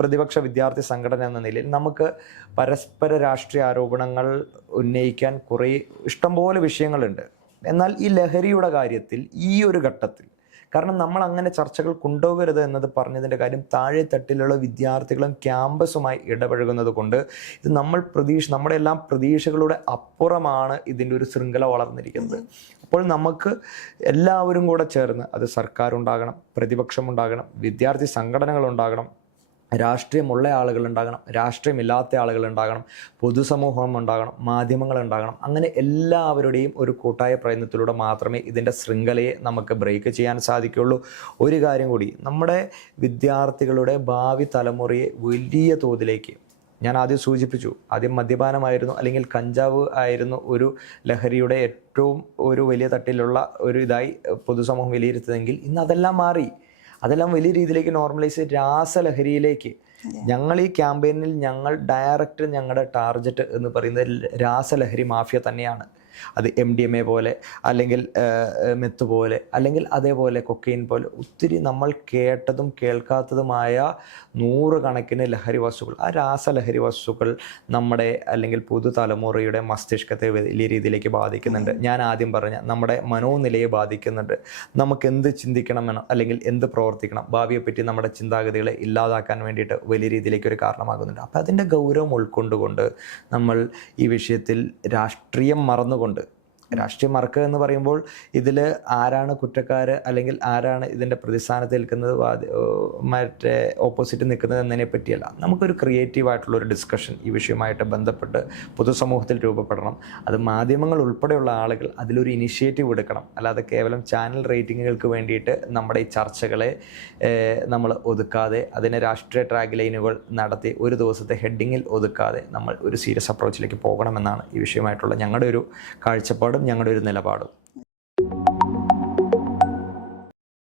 പ്രതിപക്ഷ വിദ്യാർത്ഥി സംഘടന എന്ന നിലയിൽ നമുക്ക് പരസ്പര രാഷ്ട്രീയ ആരോപണങ്ങൾ ഉന്നയിക്കാൻ കുറേ ഇഷ്ടംപോലെ വിഷയങ്ങളുണ്ട്. എന്നാൽ ഈ ലഹരിയുടെ കാര്യത്തിൽ ഈ ഒരു ഘട്ടത്തിൽ, കാരണം നമ്മൾ അങ്ങനെ ചർച്ചകൾ കൊണ്ടുപോകരുത് എന്നത് പറഞ്ഞതിൻ്റെ കാര്യം, താഴെ തട്ടിലുള്ള വിദ്യാർത്ഥികളും ക്യാമ്പസുമായി ഇടപഴകുന്നത് കൊണ്ട് ഇത് നമ്മുടെ എല്ലാം പ്രതീക്ഷകളുടെ അപ്പുറമാണ് ഇതിൻ്റെ ഒരു ശൃംഖല വളർന്നിരിക്കുന്നത്. അപ്പോൾ നമുക്ക് എല്ലാവരും കൂടെ ചേർന്ന്, അത് സർക്കാർ ഉണ്ടാകണം, പ്രതിപക്ഷം ഉണ്ടാകണം, വിദ്യാർത്ഥി സംഘടനകൾ ഉണ്ടാകണം, രാഷ്ട്രീയമുള്ള ആളുകൾ ഉണ്ടാകണം, രാഷ്ട്രീയമില്ലാത്ത ആളുകൾ ഉണ്ടാകണം, പൊതുസമൂഹം ഉണ്ടാകണം, മാധ്യമങ്ങൾ ഉണ്ടാകണം. അങ്ങനെ എല്ലാവരുടെയും ഒരു കൂട്ടായ പ്രയത്നത്തിലൂടെ മാത്രമേ ഇതിൻ്റെ ശൃംഖലയെ നമുക്ക് ബ്രേക്ക് ചെയ്യാൻ സാധിക്കുകയുള്ളൂ. ഒരു കാര്യം കൂടി, നമ്മുടെ വിദ്യാർത്ഥികളുടെ ഭാവി തലമുറയെ വലിയ തോതിലേക്ക്, ഞാൻ ആദ്യം സൂചിപ്പിച്ചു, ആദ്യം മദ്യപാനമായിരുന്നു അല്ലെങ്കിൽ കഞ്ചാവ് ആയിരുന്നു ഒരു ലഹരിയുടെ ഏറ്റവും ഒരു വലിയ തട്ടിലുള്ള ഒരു ഇതായി പൊതുസമൂഹം വിലയിരുത്തുന്നതെങ്കിൽ ഇന്ന് അതെല്ലാം മാറി. അതെല്ലാം വലിയ രീതിയിലേക്ക് നോർമലൈസ് രാസലഹരിയിലേക്ക്. ഞങ്ങൾ ഈ ക്യാമ്പയിനിൽ ഞങ്ങളുടെ ടാർഗറ്റ് എന്ന് പറയുന്നത് രാസലഹരി മാഫിയ തന്നെയാണ്. അത് MDMA പോലെ, അല്ലെങ്കിൽ മെത്ത് പോലെ, അല്ലെങ്കിൽ അതേപോലെ കൊക്കൈൻ പോലെ ഒത്തിരി നമ്മൾ കേട്ടതും കേൾക്കാത്തതുമായ നൂറുകണക്കിന് ലഹരി വസ്തുക്കൾ, ആ രാസലഹരി വസ്തുക്കൾ നമ്മുടെ അല്ലെങ്കിൽ പുതുതലമുറയുടെ മസ്തിഷ്കത്തെ വലിയ രീതിയിലേക്ക് ബാധിക്കുന്നുണ്ട്. ഞാൻ ആദ്യം പറഞ്ഞ നമ്മുടെ മനോനിലയെ ബാധിക്കുന്നുണ്ട്. നമുക്ക് എന്ത് ചിന്തിക്കണമെന്നോ അല്ലെങ്കിൽ എന്ത് പ്രവർത്തിക്കണം, ഭാവിയെപ്പറ്റി നമ്മുടെ ചിന്താഗതികളെ ഇല്ലാതാക്കാൻ വേണ്ടിയിട്ട് വലിയ രീതിയിലേക്ക് ഒരു കാരണമാകുന്നുണ്ട്. അപ്പോൾ അതിൻ്റെ ഗൗരവം ഉൾക്കൊണ്ടുകൊണ്ട് നമ്മൾ ഈ വിഷയത്തിൽ രാഷ്ട്രീയം മറന്നുകൊണ്ട്, രാഷ്ട്രീയം മറക്കുക എന്ന് പറയുമ്പോൾ ഇതിൽ ആരാണ് കുറ്റക്കാർ അല്ലെങ്കിൽ ആരാണ് ഇതിൻ്റെ പ്രതിസ്ഥാനത്ത് നിൽക്കുന്നത്, മറ്റേ ഓപ്പോസിറ്റ് നിൽക്കുന്നത് എന്നതിനെ പറ്റിയല്ല. നമുക്കൊരു ക്രിയേറ്റീവായിട്ടുള്ളൊരു ഡിസ്കഷൻ ഈ വിഷയമായിട്ട് ബന്ധപ്പെട്ട് പൊതുസമൂഹത്തിൽ രൂപപ്പെടണം. അത് മാധ്യമങ്ങൾ ഉൾപ്പെടെയുള്ള ആളുകൾ അതിലൊരു ഇനിഷ്യേറ്റീവ് എടുക്കണം. അല്ലാതെ കേവലം ചാനൽ റേറ്റിങ്ങുകൾക്ക് വേണ്ടിയിട്ട് നമ്മുടെ ഈ ചർച്ചകളെ നമ്മൾ ഒതുക്കാതെ, അതിനെ രാഷ്ട്രീയ ട്രാഗ് ലൈനുകൾ നടത്തി ഒരു ദിവസത്തെ ഹെഡിങ്ങിൽ ഒതുക്കാതെ നമ്മൾ ഒരു സീരിയസ് അപ്രോച്ചിലേക്ക് പോകണമെന്നാണ് ഈ വിഷയമായിട്ടുള്ള ഞങ്ങളുടെ ഒരു കാഴ്ചപ്പാട്, ഞങ്ങളുടെ ഒരു നിലപാടും.